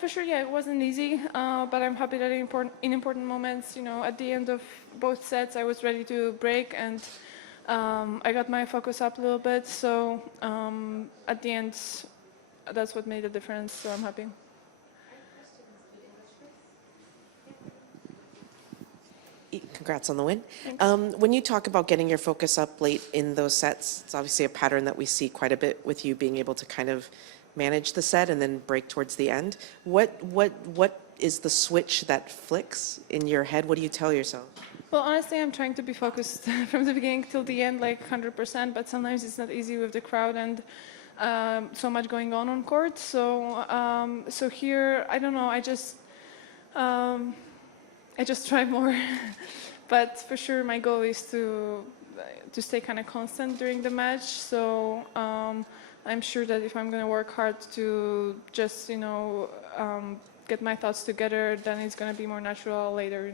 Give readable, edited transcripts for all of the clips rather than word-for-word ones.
For sure, yeah, it wasn't easy, but I'm happy that in important moments, at the end of both sets, I was ready to break, and I got my focus up a little bit. So at the end, that's what made the difference. So I'm happy. Congrats on the win. When you talk about getting your focus up late in those sets, it's obviously a pattern that we see quite a bit with you being able to kind of manage the set and then break towards the end. What is the switch that flicks in your head? What do you tell yourself? Well, honestly, I'm trying to be focused from the beginning till the end, like 100%, but sometimes it's not easy with the crowd and so much going on court. So, so here, I don't know, I just try more. But for sure, my goal is to stay kind of constant during the match. So I'm sure that if I'm going to work hard to just, get my thoughts together, then it's going to be more natural later,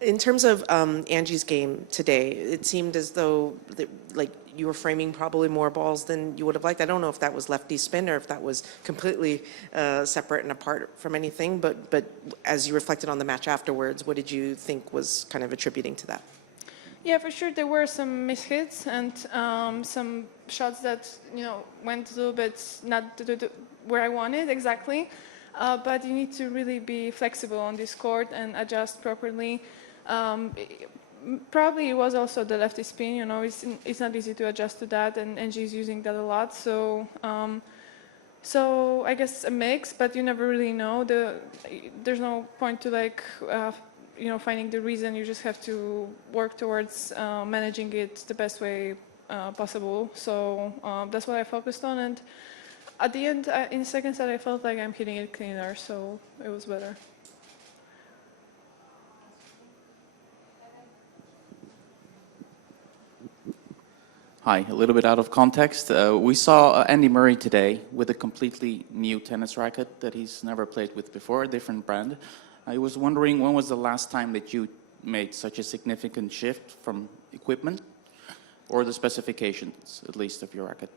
In terms of Angie's game today, it seemed as though like you were framing probably more balls than you would have liked. I don't know if that was lefty spin or if that was completely separate and apart from anything, but as you reflected on the match afterwards, what did you think was kind of attributing to that? Yeah, for sure there were some mishits and some shots that went a little bit not where I wanted exactly. But you need to really be flexible on this court and adjust properly. Probably it was also the lefty spin, it's not easy to adjust to that, and Angie is using that a lot. So, so I guess a mix, but you never really know. There's no point to finding the reason. You just have to work towards managing it the best way possible. So that's what I focused on, and at the end, in the second set, I felt like I'm hitting it cleaner, so it was better. Hi, a little bit out of context. We saw Andy Murray today with a completely new tennis racket that he's never played with before, a different brand. I was wondering, when was the last time that you made such a significant shift from equipment or the specifications, at least, of your racket?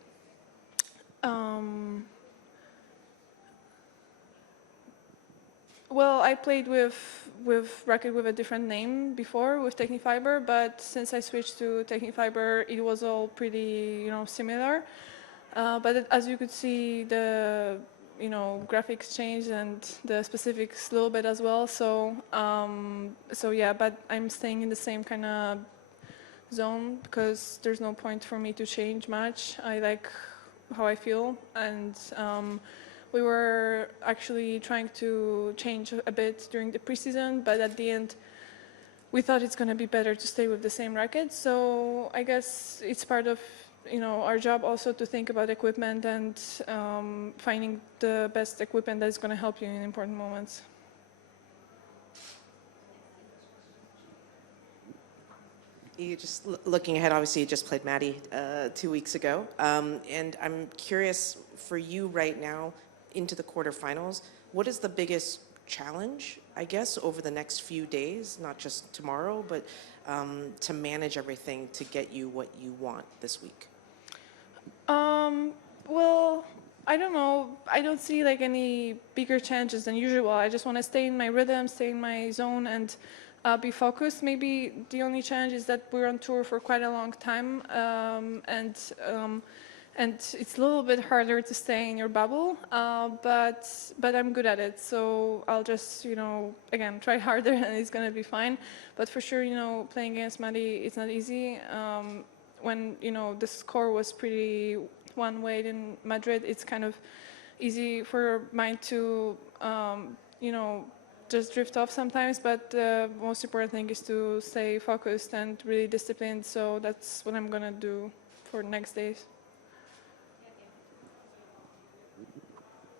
Well, I played with Racket with a different name before, with Technifiber, but since I switched to Technifiber, it was all pretty, similar. But as you could see, the graphics changed and the specifics a little bit as well. So, so yeah, but I'm staying in the same kind of zone because there's no point for me to change much. I like how I feel, and we were actually trying to change a bit during the preseason, but at the end we thought it's going to be better to stay with the same racket. So I guess it's part of our job also to think about equipment and finding the best equipment that's going to help you in important moments. You just looking ahead, obviously you just played Maddie 2 weeks ago, and I'm curious for you right now into the quarterfinals, what is the biggest challenge, I guess, over the next few days, not just tomorrow, but to manage everything to get you what you want this week? Well, I don't know. I don't see like any bigger changes than usual. I just want to stay in my rhythm, stay in my zone, and be focused. Maybe the only challenge is that we're on tour for quite a long time, and it's a little bit harder to stay in your bubble. But I'm good at it, so I'll just again try harder, and it's gonna be fine. But for sure, playing against Maddie, it's not easy. When the score was pretty one-way in Madrid, it's kind of easy for mine to just drift off sometimes, but the most important thing is to stay focused and really disciplined, so that's what I'm gonna do for the next days.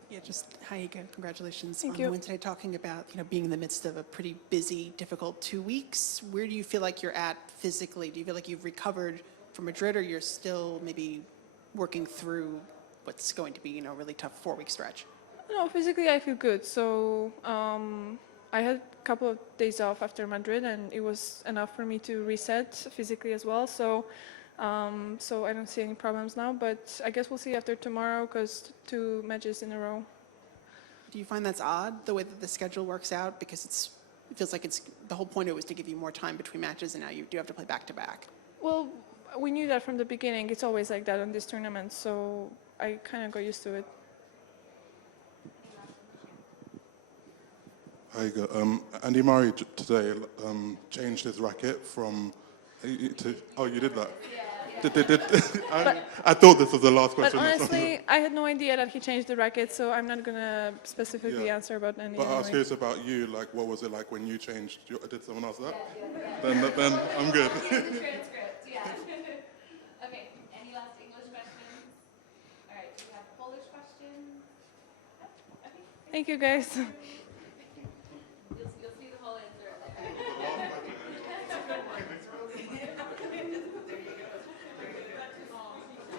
Yeah, just hi, Iga. Congratulations Thank on you. the win today. Talking about being in the midst of a pretty busy, difficult 2 weeks. Where do you feel like you're at physically? Do you feel like you've recovered from Madrid, or you're still maybe working through what's going to be a really tough 4-week stretch? No, physically I feel good. So I had a couple of days off after Madrid, and it was enough for me to reset physically as well. So So I don't see any problems now, but I guess we'll see after tomorrow because 2 matches in a row. Do you find that's odd, the way that the schedule works out? Because it feels like the whole point of it was to give you more time between matches, and now you do have to play back-to-back. Well, we knew that from the beginning. It's always like that on this tournament, so I kind of got used to it. Hi, Iga. Andy Murray today changed his racket from to. Oh, you did that. Did I thought this was the last But question. honestly, I had no idea that he changed the racket, so I'm not gonna specifically Yeah. answer about any. But I was anyway. curious about you. Like, what was it like when you changed? Did someone else that? Then I'm good. The transcript, yeah. Okay, any last English questions? All right, do you have Polish questions? No? Okay. Thank you, guys.